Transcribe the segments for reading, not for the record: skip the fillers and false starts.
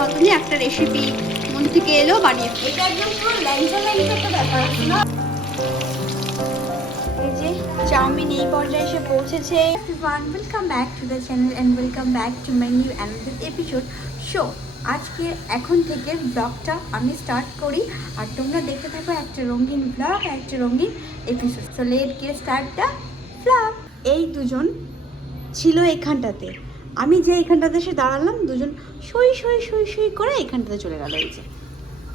মতনই একটা রেসিপি মন থেকে এলো বানিয়ে এটা একদম পুরো ল্যাংচা ল্যাংচা একটা ব্যাপার না। এই যে চাউমিন এই পর্যায়ে এসে পৌঁছেছে। Welcome back to the channel and welcome back to my new another episode. Show আজকে এখন থেকে ব্লগটা আমি স্টার্ট করি আর তোমরা দেখতে থাকো একটা রঙিন ব্লগ, একটা রঙিন episode. So late get start the blog. এই দুজন ছিল এখানটাতে, আমি যে এখানটাতে এসে দাঁড়ালাম, দুজন সই সই সই সই করে এখানটাতে চলে গেল। এই যে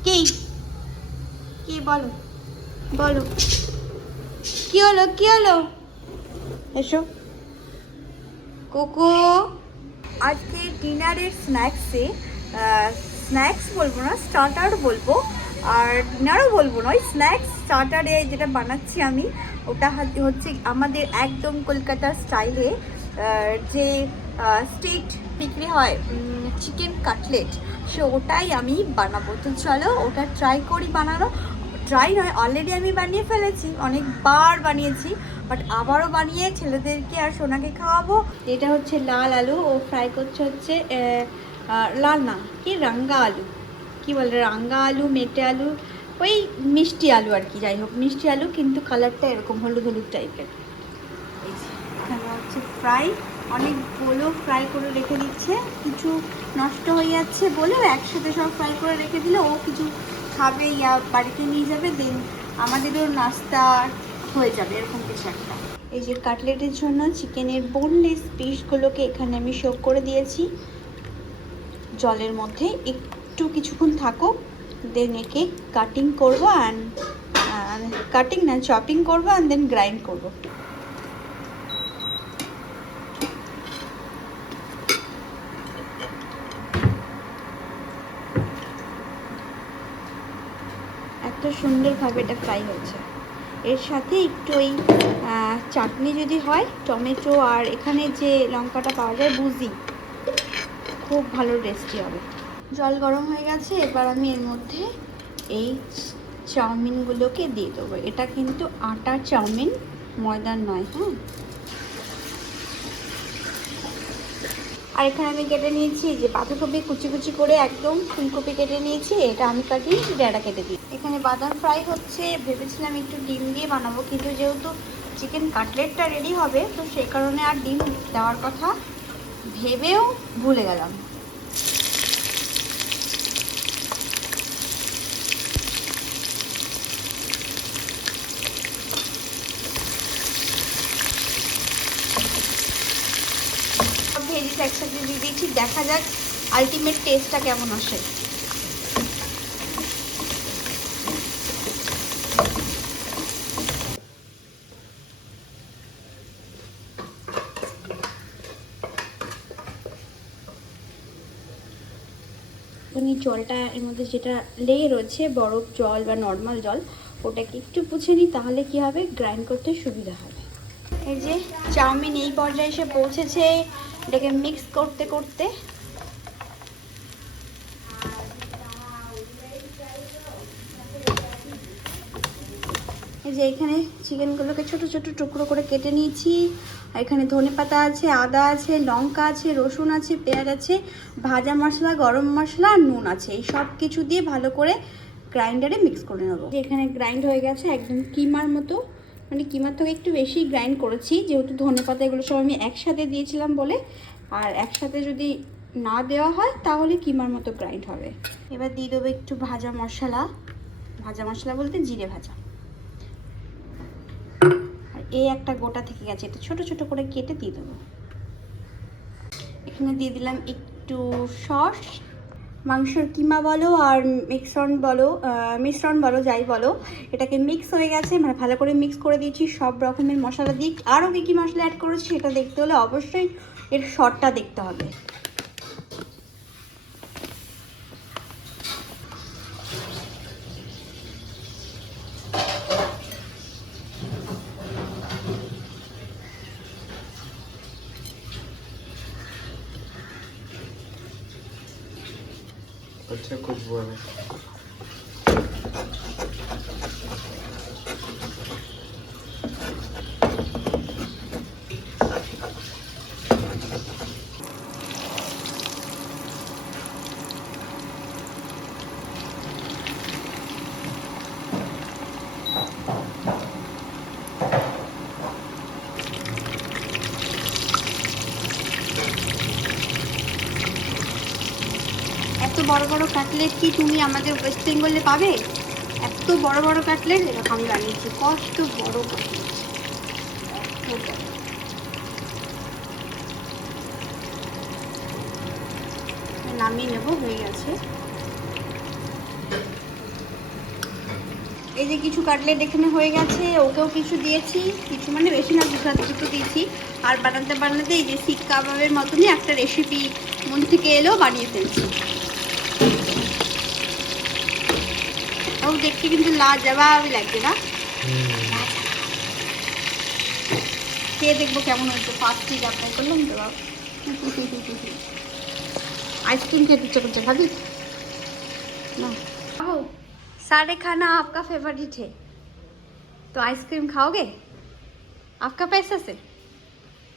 কে কে বলো বলো কি হলো কি হলো, এসো কোকো। আজকে ডিনারের স্ন্যাক্স বলবো না, স্টার্টার বলবো, আর ডিনারও বলবো না, ওই স্ন্যাক্স স্টার্টারে যেটা বানাচ্ছি আমি ওটা হচ্ছে আমাদের একদম কলকাতার স্টাইলে যে স্ট্রিট বিক্রি হয় চিকেন কাটলেট, সো ওটাই আমি বানাবো। তো চলো ওটা ট্রাই করি বানানো। ট্রাই নয়, অলরেডি আমি বানিয়ে ফেলেছি, অনেকবার বানিয়েছি, বাট আবারও বানিয়ে ছেলেদেরকে আর সোনাকে খাওয়াবো। এটা হচ্ছে লাল আলু, ও ফ্রাই করছে হচ্ছে লাল না কি রাঙ্গা আলু, কি বলে রাঙ্গা আলু, মেটে আলু, ওই মিষ্টি আলু আর কি, যাই হোক মিষ্টি আলু, কিন্তু কালারটা এরকম হলুদ হলুদ টাইপের। এই যে এখানে হচ্ছে ফ্রাই, অনেকগুলো ফ্রাই করে রেখে দিচ্ছে, কিছু নষ্ট হয়ে যাচ্ছে বলেও একসাথে সব ফ্রাই করে রেখে দিলে ও কিছু খাবে ইয়া বাড়িতে নিয়ে যাবে, দেন আমাদেরও নাস্তা হয়ে যাবে, এরকম কিছু একটা। এই যে কাটলেটের জন্য চিকেনের বোনলেস পিসগুলোকে এখানে আমি সোক করে দিয়েছি জলের মধ্যে, একটু কিছুক্ষণ থাকুক, দেন একে কাটিং করবো অ্যান্ড কাটিং না চপিং করবো অ্যান্ড দেন গ্রাইন্ড করবো। এত সুন্দরভাবে এটা ফ্রাই হয়েছে। এর সাথে একটু ওই চাটনি যদি হয়, টমেটো আর এখানে যে লঙ্কাটা পাওয়া যায় বুজি, খুব ভালো টেস্টি হবে। জল গরম হয়ে গেছে, এবার আমি এর মধ্যে এই চাউমিনগুলোকে দিয়ে দেবো। এটা কিন্তু আটার চাউমিন, ময়দার নয়। হ্যাঁ, আর এখানে আমি কেটে নিয়েছি যে বাঁধাকপি কুচি কুচি করে, একদম ফুলকপি কেটে নিয়েছি, এটা আমি কাটিয়ে ডেড়া কেটে দিই। এখানে বাদাম ফ্রাই হচ্ছে, ভেবেছিলাম একটু ডিম দিয়ে বানাবো, কিন্তু যেহেতু চিকেন কাটলেটটা রেডি হবে তো সেই কারণে আর ডিম দেওয়ার কথা ভেবেও ভুলে গেলাম। ভেজিস একসাথে দিয়ে দিয়েছি, দেখা যাক আলটিমেট টেস্টটা কেমন আসে। জলটা এর মধ্যে যেটা লেগে রয়েছে বরফ জল বা নর্মাল জল, ওটাকে একটু পুছে নিই, তাহলে কি হবে গ্রাইন্ড করতে সুবিধা হবে। এই যে চাউমিন এই পর্যায়ে এসে পৌঁছেছে, এটাকে মিক্স করতে করতে এই যে এখানে চিকেনগুলোকে ছোট ছোট টুকরো করে কেটে নিয়েছি। এখানে ধনেপাতা আছে, আদা আছে, লঙ্কা আছে, রসুন আছে, পেঁয়াজ আছে, ভাজা মশলা, গরম মশলা আর নুন আছে। এই সব কিছু দিয়ে ভালো করে গ্রাইন্ডারে মিক্স করে নেবো। এখানে গ্রাইন্ড হয়ে গেছে একদম কিমার মতো, মানে কিমার থেকে একটু বেশি গ্রাইন্ড করেছি, যেহেতু ধনেপাতা এগুলো সব আমি একসাথে দিয়েছিলাম বলে। আর একসাথে যদি না দেওয়া হয় তাহলে কিমার মতো গ্রাইন্ড হবে। এবার দিয়ে দেবো একটু ভাজা মশলা, ভাজা মশলা বলতে জিরে ভাজা। এই একটা গোটা থেকে গেছে, এটা ছোট ছোট করে কেটে দিয়ে দেবো। এখানে দিয়ে দিলাম একটু সস, মাংসের কিমা বলো আর মিশ্রণ বলো যাই বলো, এটাকে মিক্স হয়ে গেছে, মানে ভালো করে মিক্স করে দিয়েছি সব রকমের মশলা দিয়ে। আরও কী কী মশলা অ্যাড করেছি সেটা দেখতে হলে অবশ্যই এর শর্টটা দেখতে হবে। अच्छा खुशबू है। এত বড় বড় কাটলেট কি তুমি আমাদের ওয়েস্ট বেঙ্গলে পাবে? এত বড় বড় কাটলেট এরকম আমি বানিয়েছি, কষ্ট বড় কাটলেট। নামিয়ে নেব, হয়ে গেছে। এই যে কিছু কাটলেট এখানে হয়ে গেছে, ওকেও কিছু দিয়েছি, কিছু মানে বেশি না, দুটো দিয়েছি। আর বানাতে বানাতে এই যে শিক কাবাবের মতনই একটা রেসিপি মন থেকে এলেও বানিয়ে ফেলছি। ও দেখতে কিন্তু লাজবাবই লাগছে না? খেয়ে দেখবো কেমন হয়েছে। ফার্স্ট ঠিক আপনার করলাম তো বাবা। आइसक्रीम खेते इच्छा करছে, খাবি না? बाबू सारे खाना आपका फेवरेट है तो आइसक्रीम खाओगे आपका पैसा से?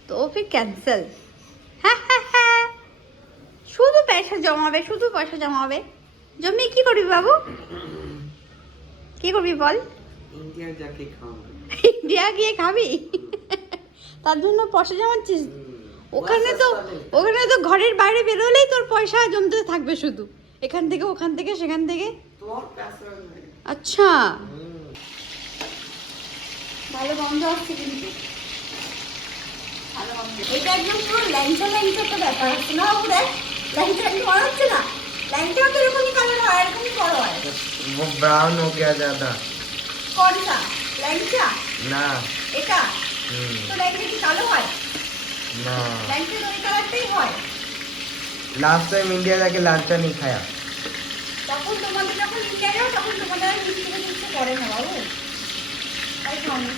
तो फिर कैंसिल। শুধু পয়সা জমাবে, শুধু পয়সা জমাবে। জমিয়ে কি করবি বাবু? কি করবি বল? ইন্ডিয়া যাকে খাবো। ইন্ডিয়া গিয়ে খাবি? তার জন্য পয়সা জমাচ্ছিস? ওখানে তো ঘরের বাইরে বেরোলেই তোর পয়সা জমতে থাকবে শুধু, এখান থেকে ওখান থেকে সেখান থেকে। আচ্ছা, ভালো গন্ধ আসছে কিন্তু। এটা একদম পুরো ল্যাংচা ল্যাংচা একটা ব্যাপার আছে না? ওরে ল্যাংচা একটু বড় হচ্ছে না? ল্যাংচাও তো এরকমই কালার হয়, এরকমই বড় হয়। वो ब्राउन हो गया ज्यादा। कौन सा ল্যাংচা? না এটা তো ল্যাংচা কি কালো হয় না, ল্যাংচা তো ওই কালারটাই হয়। लास्ट टाइम इंडिया जाके लालचा नहीं खाया। তখন তোমাদের যখন ইন্ডিয়া যাও তখন তোমাদের মিষ্টি খেতে ইচ্ছে করে না বাবু, তাই খাওনি।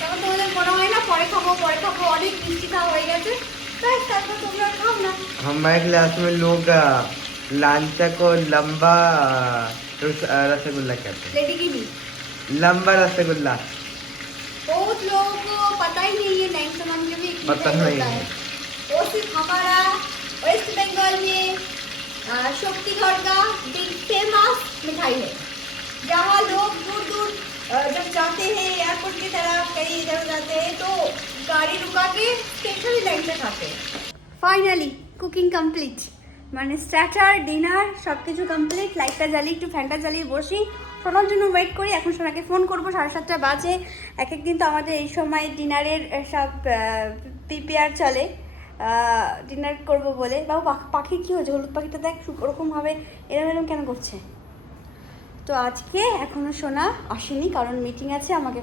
তখন তোমাদের মনে হয় না পরে খাবো অনেক মিষ্টি খাওয়া হয়ে গেছে, ব্যাস তারপর তোমরা খাও না। हमारे क्लास में लोग लालचा को लंबा रसगुल्ला कहते हैं। लेडी की भी लंबा रसगुल्ला बहुत लोगों को पता ही नहीं है, लैंचा नाम के भी पता नहीं है। वो सिर्फ हमारा वेस्ट बंगाल में शक्तिगढ़ का बिग फेमस मिठाई है, जहाँ लोग दूर दूर जब जाते हैं एयरपोर्ट की तरफ, कहीं इधर जाते हैं तो गाड़ी रुका के स्पेशल लैंचा खाते हैं। फाइनली कुकिंग कमप्लीट, মানে স্টার্টার ডিনার সব কিছু কমপ্লিট। লাইটটা জ্বালিয়ে একটু ফ্যানটা জ্বালিয়ে বসি, সোনার জন্য ওয়েট করি। এখন সোনাকে ফোন করবো, 7:30 বাজে। এক একদিন তো আমাদের এই সময় ডিনারের সব প্রিপেয়ার চলে, ডিনার করব বলে। বাবু পাখি কী হয়েছে? হলুদ পাখিটা দেখ ওরকমভাবে এরম কেন করছে? তো আজকে এখনও সোনা আসেনি, কারণ মিটিং আছে, আমাকে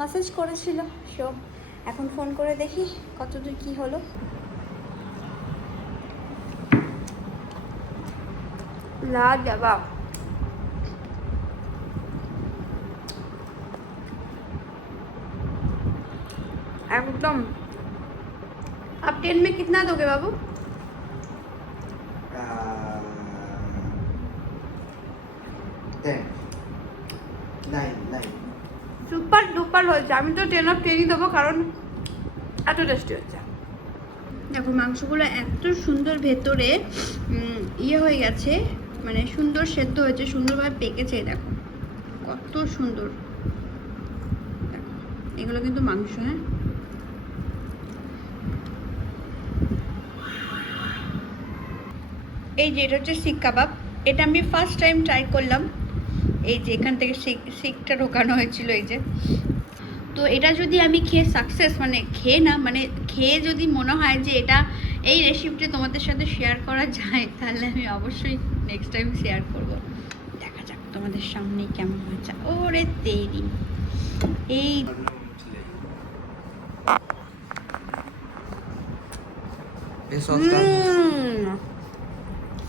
মেসেজ করেছিল। সো এখন ফোন করে দেখি কতদূর কী হলো। लाजवाब, एकदम। आप 10 में कितना दोगे बाबू? 9 সুপার ডুপার হয়েছে। আমি তো 10 of 10ই দেবো, কারণ এত টেস্টি হচ্ছে। দেখো মাংসগুলো এত সুন্দর ভেতরে ইয়ে হয়ে গেছে, মানে সুন্দর সেদ্ধ হয়েছে, সুন্দরভাবে পেকেছে। দেখো কত সুন্দর, দেখো এগুলো কিন্তু মাংস। হ্যাঁ, এই যে এটা হচ্ছে শিক কাবাব, এটা আমি ফার্স্ট টাইম ট্রাই করলাম। এই যে এখান থেকে শিকটা ঢোকানো হয়েছিল, এই যে। তো এটা যদি আমি খেয়ে সাকসেস, মানে খেয়ে না, মানে খেয়ে যদি মনে হয় যে এটা এই রেসিপিটা তোমাদের সাথে শেয়ার করা যায়, তাহলে আমি অবশ্যই নেক্সট টাইম শেয়ার করব। দেখা যাক তোমাদের সামনে কেমন হয়েছে। ওরে তেরি, এই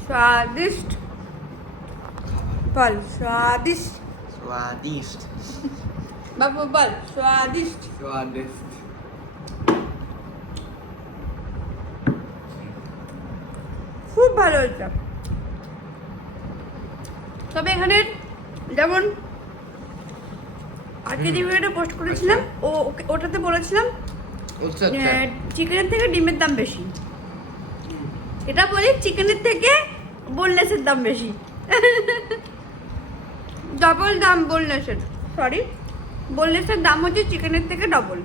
स्वादिष्ट फल, स्वादिष्ट स्वादिष्ट बाबू बल, स्वादिष्ट स्वादिष्ट। খুব ভালো হয়েছে। তবে এখানে যেমন আজকে যে ভিডিওটা পোস্ট করেছিলাম ওটাতে বলেছিলাম আচ্ছা আচ্ছা চিকেনের থেকে ডিমের দাম বেশি। এটা বলি চিকেনের থেকে বোনলেসের দাম বেশি। ডবল দাম বোনলেসের, সরি বোনলেসের দাম হচ্ছে চিকেনের থেকে ডবল।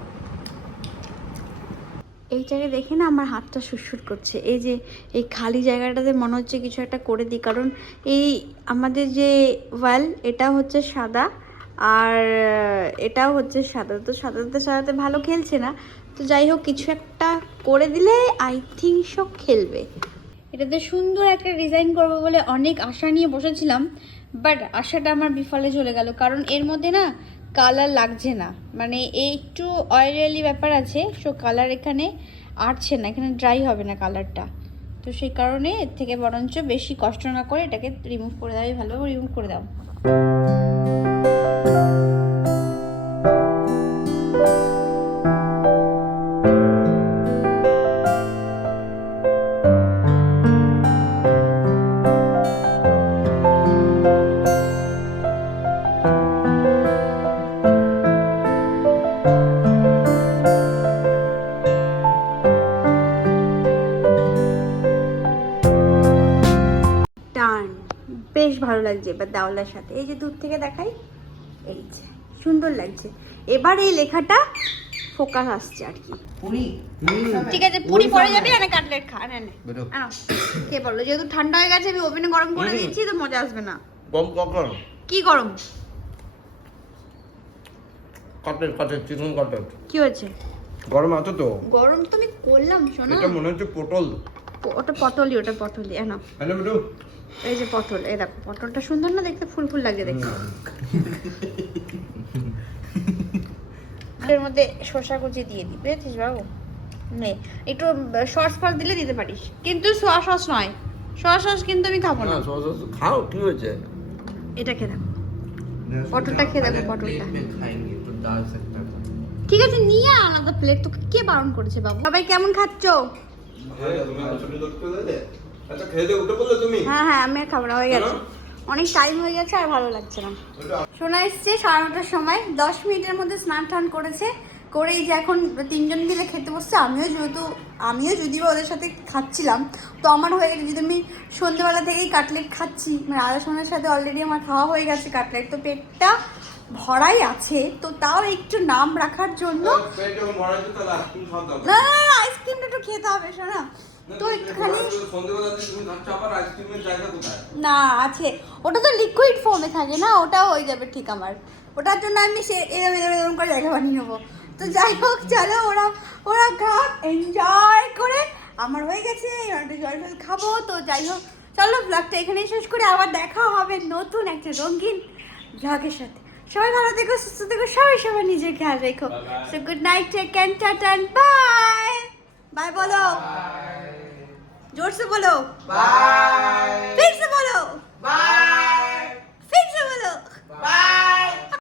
এই জায়গায় দেখে না আমার হাতটা সুরসুর করছে। এই যে এই খালি জায়গাটাতে মনে হচ্ছে কিছু একটা করে দিই, কারণ এই আমাদের যে ওয়াল এটা হচ্ছে সাদা আর এটাও হচ্ছে সাদা, তো সাদাতে সাদাতে ভালো খেলছে না। তো যাই হোক কিছু একটা করে দিলে আই থিঙ্ক সব খেলবে। এটাতে সুন্দর একটা ডিজাইন করবো বলে অনেক আশা নিয়ে বসেছিলাম, বাট আশাটা আমার বিফলে চলে গেল, কারণ এর মধ্যে না কালার লাগছে না, মানে এই একটু অয়েলি ব্যাপার আছে, সো কালার এখানে আসছে না, এখানে ড্রাই হবে না কালারটা। তো সেই কারণে এর থেকে বরঞ্চ বেশি কষ্ট না করে এটাকে রিমুভ করে দেওয়াই ভালো। রিমুভ করে দাও। বেশ ভালো লাগছে এবার দেওয়ালের সাথে। এই যে দূর থেকে দেখাই, এই যে সুন্দর লাগছে। এবার এই লেখাটা ফোকাস আসছে আর কি। ঠিক আছে, পুরি পরে যাবে, না কাটলেট খা। না কে বললো? যেহেতু ঠান্ডা হয়ে গেছে আমি ওভেনে গরম করে দিচ্ছি, তো মজা আসবে না। কি গরম? কাটলেট চিকেন কাটলেট কি হয়েছে? গরম আছে তো? গরম তো আমি করলাম শোনা। এটা মনে হচ্ছে পটল। ওটা পটলই, ওটা পটলই। না হ্যালো বেটু, এই যে পটল, এই দেখো পটলটা সুন্দর না দেখতে? ফুল ফুল লাগছে দেখতে। এর মধ্যে শসা কুচি দিয়ে দিই, বুঝেছিস বাবু? নে একটু সস ফস দিলে দিতে পারিস, কিন্তু সোয়া সস নয়। সোয়া সস কিন্তু আমি খাবো না। খাও, কি হয়েছে? এটা খেয়ে দেখো, পটলটা খেয়ে দেখো, পটলটা ঠিক আছে। নিয়ে আলাদা প্লেট, তোকে কে বারণ করেছে বাবু? সবাই কেমন খাচ্ছো? হ্যাঁ হ্যাঁ, আমি আর খাবো না, হয়ে গেছে, অনেক টাইম হয়ে গেছে, আর ভালো লাগছে না। শোনা এসছে 9:30টার সময়, 10 মিনিটের মধ্যে স্নান টান করেছে, করেই যে এখন তিনজন মিলে খেতে বসছে। আমিও যদিও ওদের সাথে খাচ্ছিলাম, তো আমার হয়ে গেছে, যদি আমি সন্ধ্যেবেলা থেকেই কাটলেট খাচ্ছি, মানে আদা সোনার সাথে অলরেডি আমার খাওয়া হয়ে গেছে কাটলেট, তো পেটটা ভরাই আছে। তো তাও একটু নাম রাখার জন্য না, আইসক্রিমটা একটু খেতে হবে শোনা, তো একটুখানি না আছে, ওটা তো লিকুইড ফর্মে থাকে না, ওটাও হয়ে যাবে ঠিক আমার। ওটার জন্য আমি সে এরকম করে জায়গা বানিয়ে নেবো। তো যাই হোক চলো, ওরা খাক, এনজয় করে। আমার হয়ে গেছে, জল ফল খাবো। তো যাই হোক চলো, ব্লগটা এখানেই শেষ করে আবার দেখা হবে নতুন একটা রঙিন ব্লগের সাথে। সবাই ভালো থেকো, সুস্থ থেকো, সবাই নিজের খেয়াল রেখো। So good night, take care, tata, bye bye. বলো जोर से बोलो बाय, फिर से बोलो बाय, फिर से बोलो बाय।